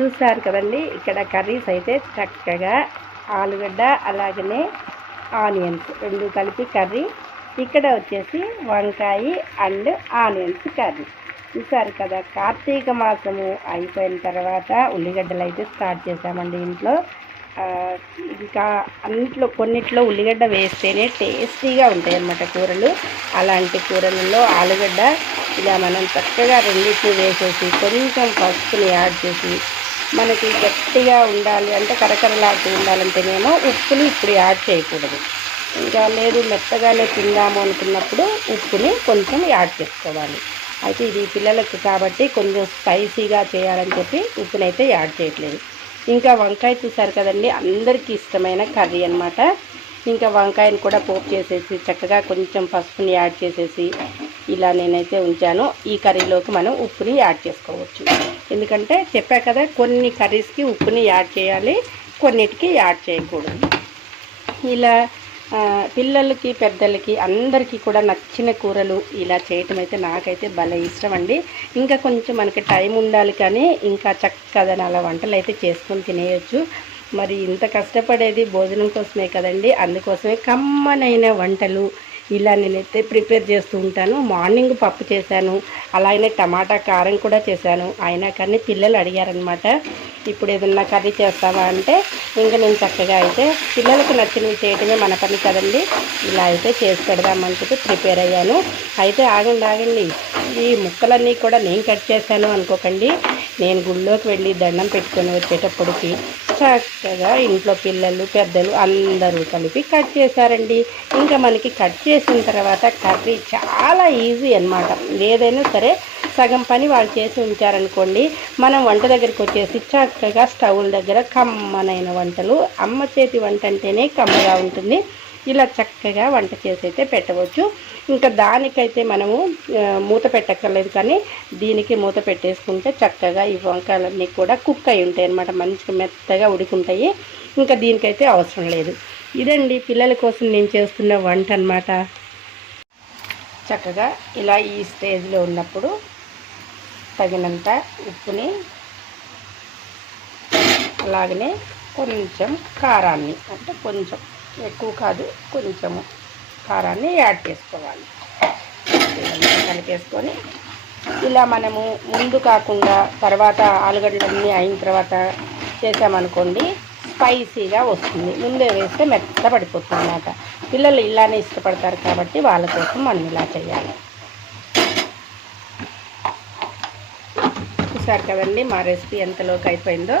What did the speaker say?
చూసారు కదండి, ఇక్కడ కర్రీస్ అయితే చక్కగా ఆలుగడ్డ అలాగనే ఆనియన్స్ రెండు కలిపి కర్రీ, ఇక్కడ వచ్చేసి వంకాయ అండ్ ఆనియన్స్ కర్రీ. చూసారు కదా, కార్తీక మాసము అయిపోయిన తర్వాత ఉల్లిగడ్డలు అయితే స్టార్ట్ చేసామండి ఇంట్లో. ఇంకా అన్నిట్లో కొన్నిట్లో ఉల్లిగడ్డ వేస్తేనే టేస్టీగా ఉంటాయి అన్నమాట కూరలు. అలాంటి కూరలలో ఆలుగడ్డ ఇలా మనం చక్కగా రెండింటిని వేసేసి కొంచెం పసుపుని యాడ్ చేసి, మనకి గట్టిగా ఉండాలి అంటే కరకరలాడుతూ ఉండాలంటేనేమో ఉప్పుని ఇప్పుడు యాడ్ చేయకూడదు. ఇంకా లేదు మెత్తగానే తిందాము అనుకున్నప్పుడు ఉప్పుని కొంచెం యాడ్ చేసుకోవాలి. అయితే ఇది పిల్లలకు కాబట్టి కొంచెం స్పైసీగా చేయాలని చెప్పి ఉప్పునైతే యాడ్ చేయట్లేదు. ఇంకా వంకాయ చూసారు కదండి, అందరికీ ఇష్టమైన కర్రీ అన్నమాట. ఇంకా వంకాయని కూడా పోపు చేసేసి చక్కగా కొంచెం పసుపుని యాడ్ చేసేసి ఇలా నేనైతే ఉంచాను. ఈ కర్రీలోకి మనం ఉప్పుని యాడ్ చేసుకోవచ్చు. ఎందుకంటే చెప్పా కదా, కొన్ని కర్రీస్కి ఉప్పుని యాడ్ చేయాలి, కొన్నిటికి యాడ్ చేయకూడదు. ఇలా పిల్లలకి పెద్దలకి అందరికీ కూడా నచ్చిన కూరలు ఇలా చేయటం అయితే నాకైతే భలే ఇష్టం అండి. ఇంకా కొంచెం మనకి టైం ఉండాలి కానీ ఇంకా చక్కగా అలా వంటలు అయితే చేసుకొని తినేయచ్చు. మరి ఇంత కష్టపడేది భోజనం కోసమే కదండి, అందుకోసమే కమ్మనైన వంటలు ఇలా నేనైతే ప్రిపేర్ చేస్తూ ఉంటాను. మార్నింగ్ పప్పు చేశాను, అలాగనే టమాటా కారం కూడా చేశాను. అయినా కానీ పిల్లలు అడిగారనమాట, ఇప్పుడు ఏదన్నా కర్రీ చేస్తావా అంటే ఇంకా నేను చక్కగా అయితే పిల్లలకు నచ్చినవి చేయటమే మన పని కదండి, ఇలా అయితే చేసి పెడదామని చెప్పి ప్రిపేర్ అయ్యాను. అయితే ఆగండి, ఈ ముక్కలన్నీ కూడా నేను కట్ చేశాను అనుకోకండి. నేను గుళ్ళోకి వెళ్ళి దండం పెట్టుకొని వచ్చేటప్పటికి చక్కగా ఇంట్లో పిల్లలు పెద్దలు అందరూ కలిపి కట్ చేశారండి. ఇంకా మనకి కట్ చేసిన తర్వాత కర్రీ చాలా ఈజీ అన్నమాట. ఏదైనా సరే సగం పని వాళ్ళు చేసి ఉంచారనుకోండి, మనం వంట దగ్గరికి వచ్చేసి చక్కగా స్టవ్ల దగ్గర కమ్మనైన వంటలు, అమ్మ చేతి వంట అంటేనే కమ్మగా ఉంటుంది. ఇలా చక్కగా వంట చేసి అయితే పెట్టవచ్చు. ఇంకా దానికైతే మనము మూత పెట్టక్కర్లేదు, కానీ దీనికి మూత పెట్టేసుకుంటే చక్కగా ఈ వంకాయలన్నీ కూడా కుక్ అయి ఉంటాయి అన్నమాట, మంచిగా మెత్తగా ఉడుకుంటాయి. ఇంకా దీనికైతే అవసరం లేదు. ఇదండి పిల్లల కోసం నేను చేస్తున్న వంట అన్నమాట. చక్కగా ఇలా ఈ స్టేజ్లో ఉన్నప్పుడు తగినంత ఉప్పుని అలాగనే కొంచెం కారాన్ని, అంటే కొంచెం ఎక్కువ కాదు కొంచెము కారాన్ని యాడ్ చేసుకోవాలి. కలిపేసుకొని ఇలా మనము ముందు కాకుండా తర్వాత ఆలుగడ్డలన్నీ అయిన తర్వాత చేసామనుకోండి స్పైసీగా వస్తుంది. ముందే వేస్తే మెత్త పడిపోతుంది అన్నమాట. పిల్లలు ఇలానే ఇష్టపడతారు కాబట్టి వాళ్ళ కోసం మనం ఇలా చేయాలి. చూసారు కదండి మా రెసిపీ ఎంతలోకి అయిపోయిందో.